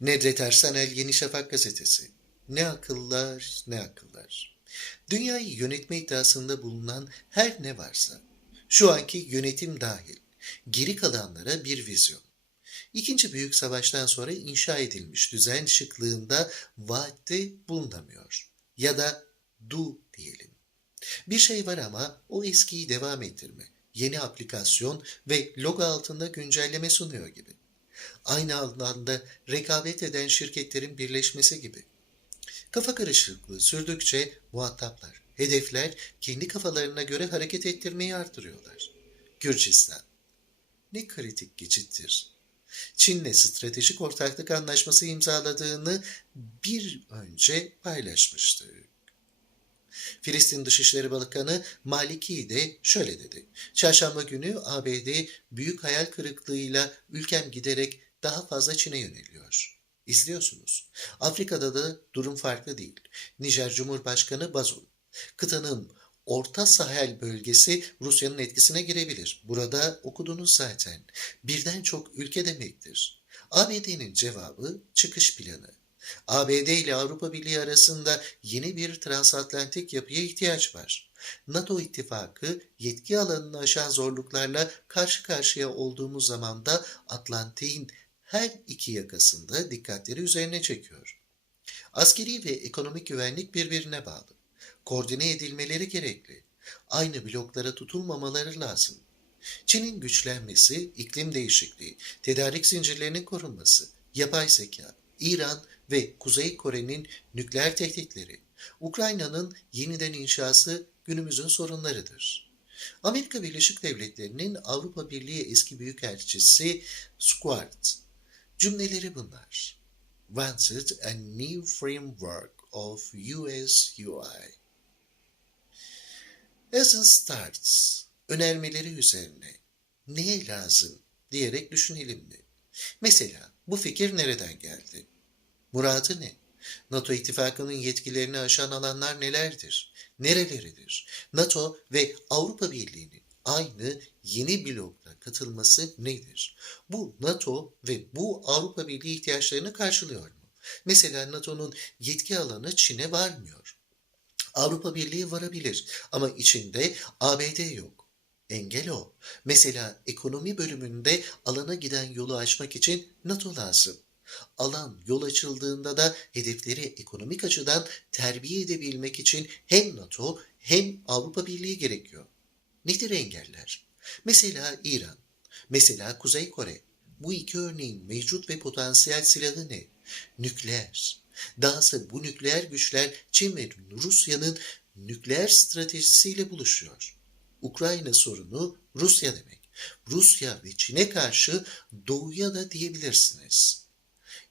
Nedret Ersanel Yeni Şafak gazetesi. Ne akıllar, ne akıllar. Dünyayı yönetme iddiasında bulunan her ne varsa, şu anki yönetim dahil, geri kalanlara bir vizyon. İkinci Büyük Savaş'tan sonra inşa edilmiş düzen şıklığında vaatte bulunamıyor. Ya da du diyelim. Bir şey var ama o eskiyi devam ettirme, yeni aplikasyon ve logo altında güncelleme sunuyor gibi. Aynı alanda rekabet eden şirketlerin birleşmesi gibi. Kafa karışıklığı sürdükçe muhataplar, hedefler kendi kafalarına göre hareket ettirmeyi artırıyorlar. Gürcistan. Ne kritik geçittir. Çin'le stratejik ortaklık anlaşması imzaladığını bir önce paylaşmıştı. Filistin Dışişleri Bakanı Maliki de şöyle dedi. Çarşamba günü ABD büyük hayal kırıklığıyla ülkem giderek daha fazla Çin'e yöneliyor. İzliyorsunuz. Afrika'da da durum farklı değil. Nijer Cumhurbaşkanı Bazoum, kıtanın Orta Sahel bölgesi Rusya'nın etkisine girebilir. Burada okudunuz zaten. Birden çok ülke demektir. ABD'nin cevabı çıkış planı. ABD ile Avrupa Birliği arasında yeni bir transatlantik yapıya ihtiyaç var. NATO ittifakı yetki alanını aşan zorluklarla karşı karşıya olduğumuz zaman da Atlantik'in her iki yakasında dikkatleri üzerine çekiyor. Askeri ve ekonomik güvenlik birbirine bağlı. Koordine edilmeleri gerekli. Aynı bloklara tutulmamaları lazım. Çin'in güçlenmesi, iklim değişikliği, tedarik zincirlerinin korunması, yapay zeka, İran ve Kuzey Kore'nin nükleer tehditleri, Ukrayna'nın yeniden inşası günümüzün sorunlarıdır. Amerika Birleşik Devletleri'nin Avrupa Birliği eski büyükelçisi Squart. Cümleleri bunlar. Wanted a new framework of US UI. İt starts, önermeleri üzerine neye lazım diyerek düşünelim mi? Mesela bu fikir nereden geldi? Muradı ne? NATO ittifakının yetkilerini aşan alanlar nelerdir? Nereleridir? NATO ve Avrupa Birliği'nin aynı yeni blokla katılması nedir? Bu NATO ve bu Avrupa Birliği ihtiyaçlarını karşılıyor mu? Mesela NATO'nun yetki alanı Çin'e varmıyor. Avrupa Birliği varabilir ama içinde ABD yok. Engel o. Mesela ekonomi bölümünde alana giden yolu açmak için NATO lazım. Alan yol açıldığında da hedefleri ekonomik açıdan terbiye edebilmek için hem NATO hem Avrupa Birliği gerekiyor. Nedir engeller? Mesela İran, mesela Kuzey Kore. Bu iki örneğin mevcut ve potansiyel silahı ne? Nükleer. Dahası bu nükleer güçler Çin ve Rusya'nın nükleer stratejisiyle buluşuyor. Ukrayna sorunu Rusya demek. Rusya ve Çin'e karşı doğuya da diyebilirsiniz.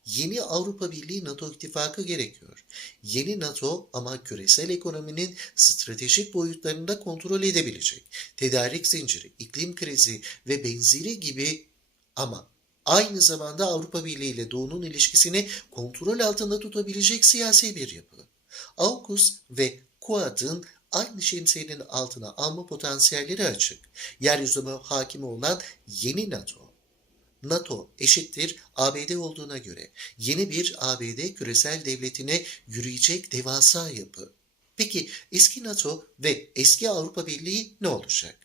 Yeni Avrupa Birliği NATO ittifakı gerekiyor. Yeni NATO ama küresel ekonominin stratejik boyutlarında kontrol edebilecek. Tedarik zinciri, iklim krizi ve benzeri gibi ama aynı zamanda Avrupa Birliği ile Doğu'nun ilişkisini kontrol altında tutabilecek siyasi bir yapı. AUKUS ve Quad'ın aynı şemsiyenin altına alma potansiyelleri açık. Yeryüzüne hakim olan yeni NATO. NATO eşittir ABD olduğuna göre yeni bir ABD küresel devletine yürüyecek devasa yapı. Peki eski NATO ve eski Avrupa Birliği ne olacak?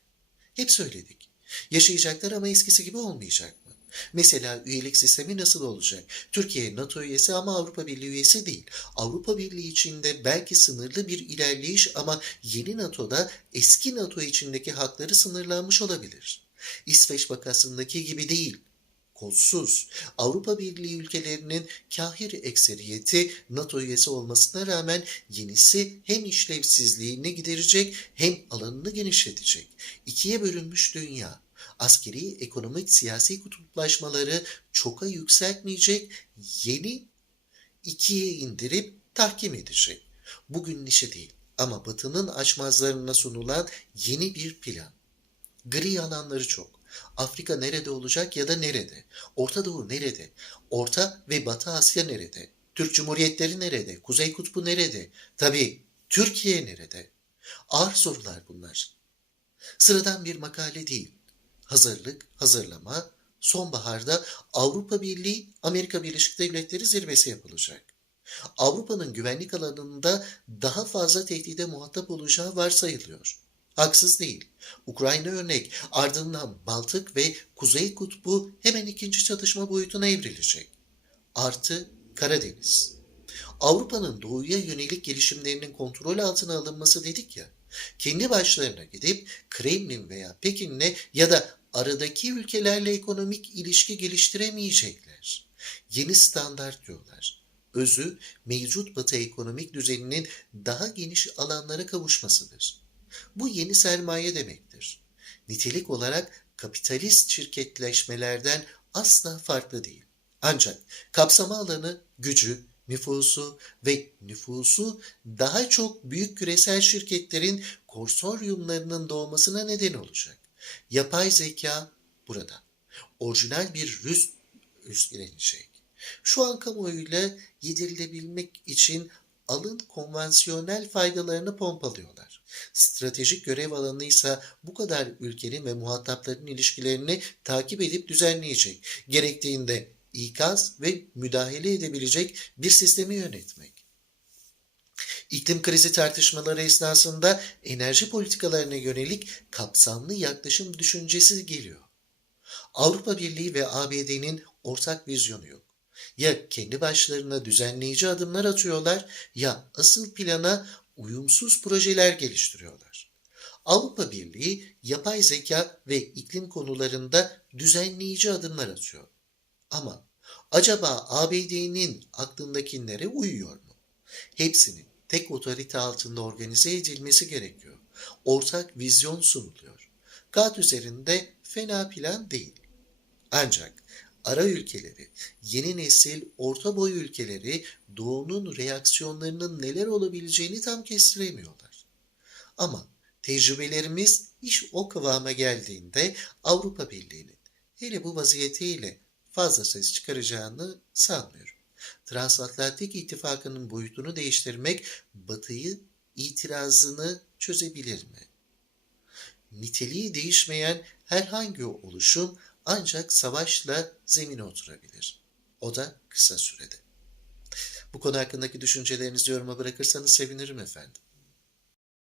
Hep söyledik. Yaşayacaklar ama eskisi gibi olmayacak mı? Mesela üyelik sistemi nasıl olacak? Türkiye NATO üyesi ama Avrupa Birliği üyesi değil. Avrupa Birliği içinde belki sınırlı bir ilerleyiş ama yeni NATO'da eski NATO içindeki hakları sınırlanmış olabilir. İsveç vakasındaki gibi değil kolsuz. Avrupa Birliği ülkelerinin kahir ekseriyeti NATO üyesi olmasına rağmen yenisi hem işlevsizliğini giderecek hem alanını genişletecek. İkiye bölünmüş dünya. Askeri, ekonomik, siyasi kutuplaşmaları çoka yükseltmeyecek, yeni ikiye indirip tahkim edecek. Bugün işi değil ama Batı'nın açmazlarına sunulan yeni bir plan. Gri alanları çok. Afrika nerede olacak ya da nerede? Orta Doğu nerede? Orta ve Batı Asya nerede? Türk Cumhuriyetleri nerede? Kuzey Kutbu nerede? Tabii Türkiye nerede? Ağır sorular bunlar. Sıradan bir makale değil. Hazırlık, hazırlama, sonbaharda Avrupa Birliği Amerika Birleşik Devletleri zirvesi yapılacak. Avrupa'nın güvenlik alanında daha fazla tehdide muhatap olacağı varsayılıyor. Haksız değil. Ukrayna örnek ardından Baltık ve Kuzey Kutbu hemen ikinci çatışma boyutuna evrilecek. Artı Karadeniz. Avrupa'nın doğuya yönelik gelişimlerinin kontrol altına alınması dedik ya. Kendi başlarına gidip Kremlin veya Pekin'le ya da aradaki ülkelerle ekonomik ilişki geliştiremeyecekler. Yeni standart diyorlar. Özü mevcut batı ekonomik düzeninin daha geniş alanlara kavuşmasıdır. Bu yeni sermaye demektir. Nitelik olarak kapitalist şirketleşmelerden asla farklı değil. Ancak kapsama alanı, gücü, nüfusu ve nüfusu daha çok büyük küresel şirketlerin konsoryumlarının doğmasına neden olacak. Yapay zeka burada. Orijinal bir rüz üstlenecek. Şu an kamuoyuyla yedirilebilmek için alın konvansiyonel faydalarını pompalıyorlar. Stratejik görev alanı ise bu kadar ülkenin ve muhatapların ilişkilerini takip edip düzenleyecek. Gerektiğinde ikaz ve müdahale edebilecek bir sistemi yönetmek. İklim krizi tartışmaları esnasında enerji politikalarına yönelik kapsamlı yaklaşım düşüncesi geliyor. Avrupa Birliği ve ABD'nin ortak vizyonu yok. Ya kendi başlarına düzenleyici adımlar atıyorlar ya asıl plana uyumsuz projeler geliştiriyorlar. Avrupa Birliği yapay zeka ve iklim konularında düzenleyici adımlar atıyor. Ama acaba ABD'nin aklındakilere uyuyor mu? Hepsinin tek otorite altında organize edilmesi gerekiyor. Ortak vizyon sunuluyor. Kağıt üzerinde fena plan değil. Ancak ara ülkeleri, yeni nesil orta boy ülkeleri doğunun reaksiyonlarının neler olabileceğini tam kestiremiyorlar. Ama tecrübelerimiz iş o kıvama geldiğinde Avrupa Birliği'nin hele bu vaziyetiyle fazla ses çıkaracağını sanmıyorum. Transatlantik ittifakının boyutunu değiştirmek Batı'yı itirazını çözebilir mi? Niteliği değişmeyen herhangi oluşum ancak savaşla zemine oturabilir. O da kısa sürede. Bu konu hakkındaki düşüncelerinizi yoruma bırakırsanız sevinirim efendim.